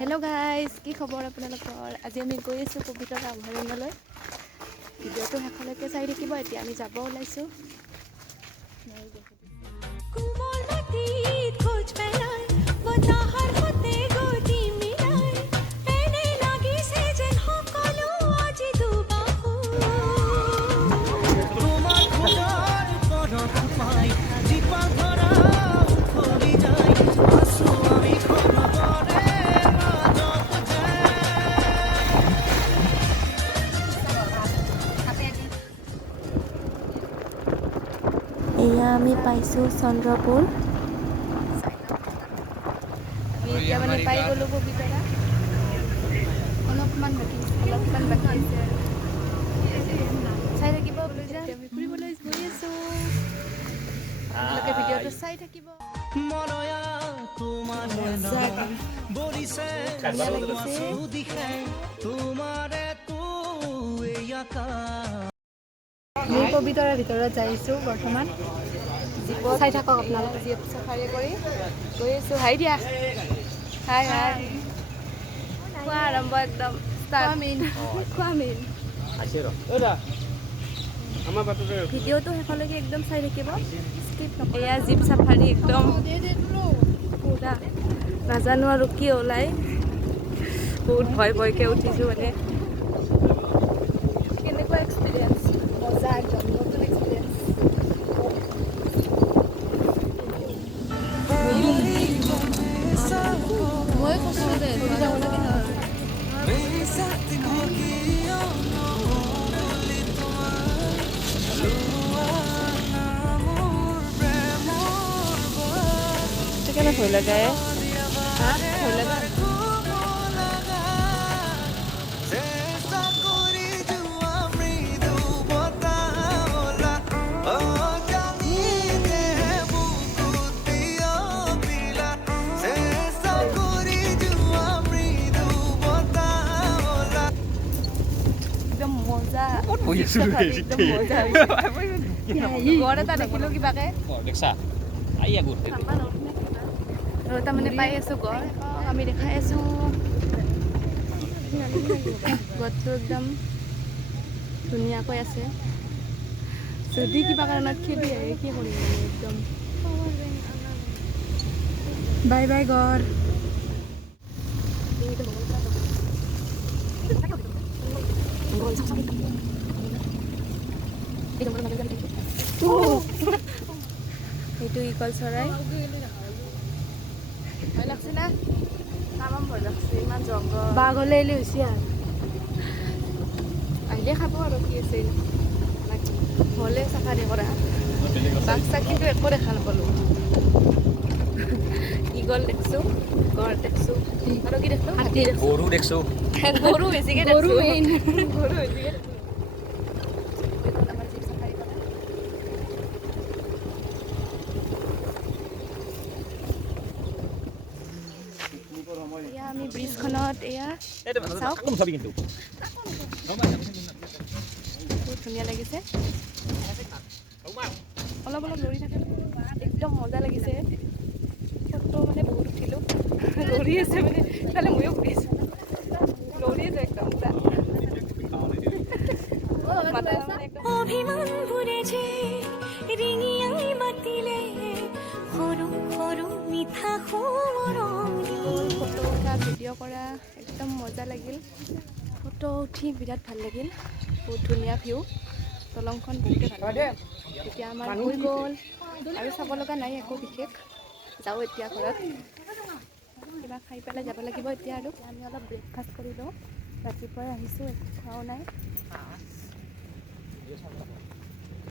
Hello' guys, কি খবৰ আপোনালোকৰ? আজি আমি গৈ আছোঁ পবিতৰা অভয়াৰণ্যলৈ। ভিডিঅ'টো শেষলৈকে চাই থাকিব। এতিয়া আমি যাব ওলাইছোঁ। এয়া আমি পাইছোঁ চন্দ্ৰপুৰ। আমি এতিয়া মানে পাই গ'লোঁ পবিতৰা। অলপমান বাকী আছে আৰু চাই থাকিব। আমি ফুৰিবলৈ গৈ আছোঁ। আপোনালোকে ভিডিঅ'টো চাই থাকিব। আমি পবিতৰাৰ ভিতৰত যাইছোঁ বৰ্তমান। চাই থাকক আপোনালোকে। জীপ চাফাৰী কৰি গৈ আছোঁ। হাই দিয়া, হাই হাই। খোৱা আৰম্ভ একদম। খোৱা মেইন। ভিডিঅ'টো শেষলৈকে একদম চাই থাকিব। এয়া জীপ চাফাৰী একদম পুৰা। নাজানো আৰু কি ওলাই, বহুত ভয়কৈ উঠিছোঁ মানে। কেনেকুৱা এক্সপিৰিয়েঞ্চ? মজা একদম, নতুন এক্সপিৰিয়েঞ্চ। মই কৈছোঁ দে কেনে ভয় লগাই ভয় লগা। গড় এটা দেখিলোঁ কিবাকে। তাৰমানে পাই আছোঁ গড়। আমি দেখাই আছোঁ গড়টো একদম ধুনীয়াকৈ আছে। যদি কিবা কাৰণত খেলি আহে কি কৰিম একদম। বাই বাই গড়। এইটো ইকল চৰাই। ভয় লাগছে না? তামাম ভয় লাগছে, ইমান জংঘল। বাঘ হ'লে এলি হৈছে আৰু আহিলে খাব আৰু কি আছে হ'লে চাফাৰী কৰা। বাঘ চাঘ কিন্তু একো দেখা নাপালোঁ। ইগল দেখছোঁ, গড় দেখছোঁ আৰু কি দেখলোঁ? হাতী দেখছোঁ। গৰু দেখছোঁ। গৰু বেছিকৈ দেখছোঁ। গৰু বেছিকৈ দেখছোঁ। এয়া আমি ব্ৰিজখনত এয়া চাওক, বহুত ধুনীয়া লাগিছে। অলপ অলপ লৰি থাকে, একদম মজা লাগিছে। ফটো মানে বহুত উঠিলোঁ। লৰি আছে মানে ইফালে ময়ো ঘূৰিছোঁ। লৰি আছে একদম পুৰা। ফটো উঠা, ভিডিঅ' কৰা একদম মজা লাগিল। ফটো উঠি বিৰাট ভাল লাগিল। বহুত ধুনীয়া ভিউ। দলংখন বহুতে ভাল লাগিল। এতিয়া আমাৰ হৈ গ'ল আৰু চাব লগা নাই একো বিশেষ। যাওঁ এতিয়া ঘৰত, কিবা খাই পেলাই যাব লাগিব এতিয়া। আৰু আমি অলপ ব্ৰেকফাষ্ট কৰি লওঁ। ৰাতিপুৱাই আহিছোঁ, একো খোৱাও নাই।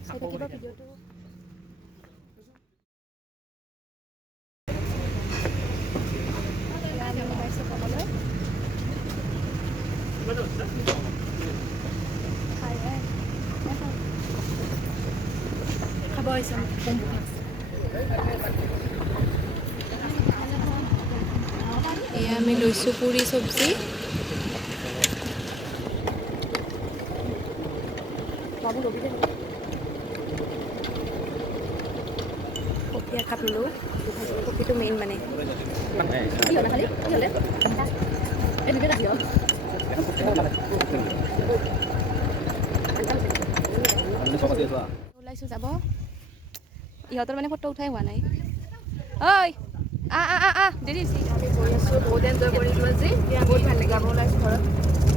চাই থাকিব ভিডিঅ'টো। আমি ওলাইছোঁ খাবলৈ। খাব আহিছোঁ। এয়া আমি লৈছোঁ পুৰি চব্জি। কফি একাপ ল'লোঁ। কফিটো মেইন মানে। ওলাইছোঁ যাব ইহঁতৰ মানে ফটো উঠাই হোৱা নাই ঐ দেৰি হৈছে আমি গৈ আছোঁ বহুত এনজয় কৰিলোঁ আজি বহুত ভাল লাগে যাব ওলাইছোঁ ঘৰত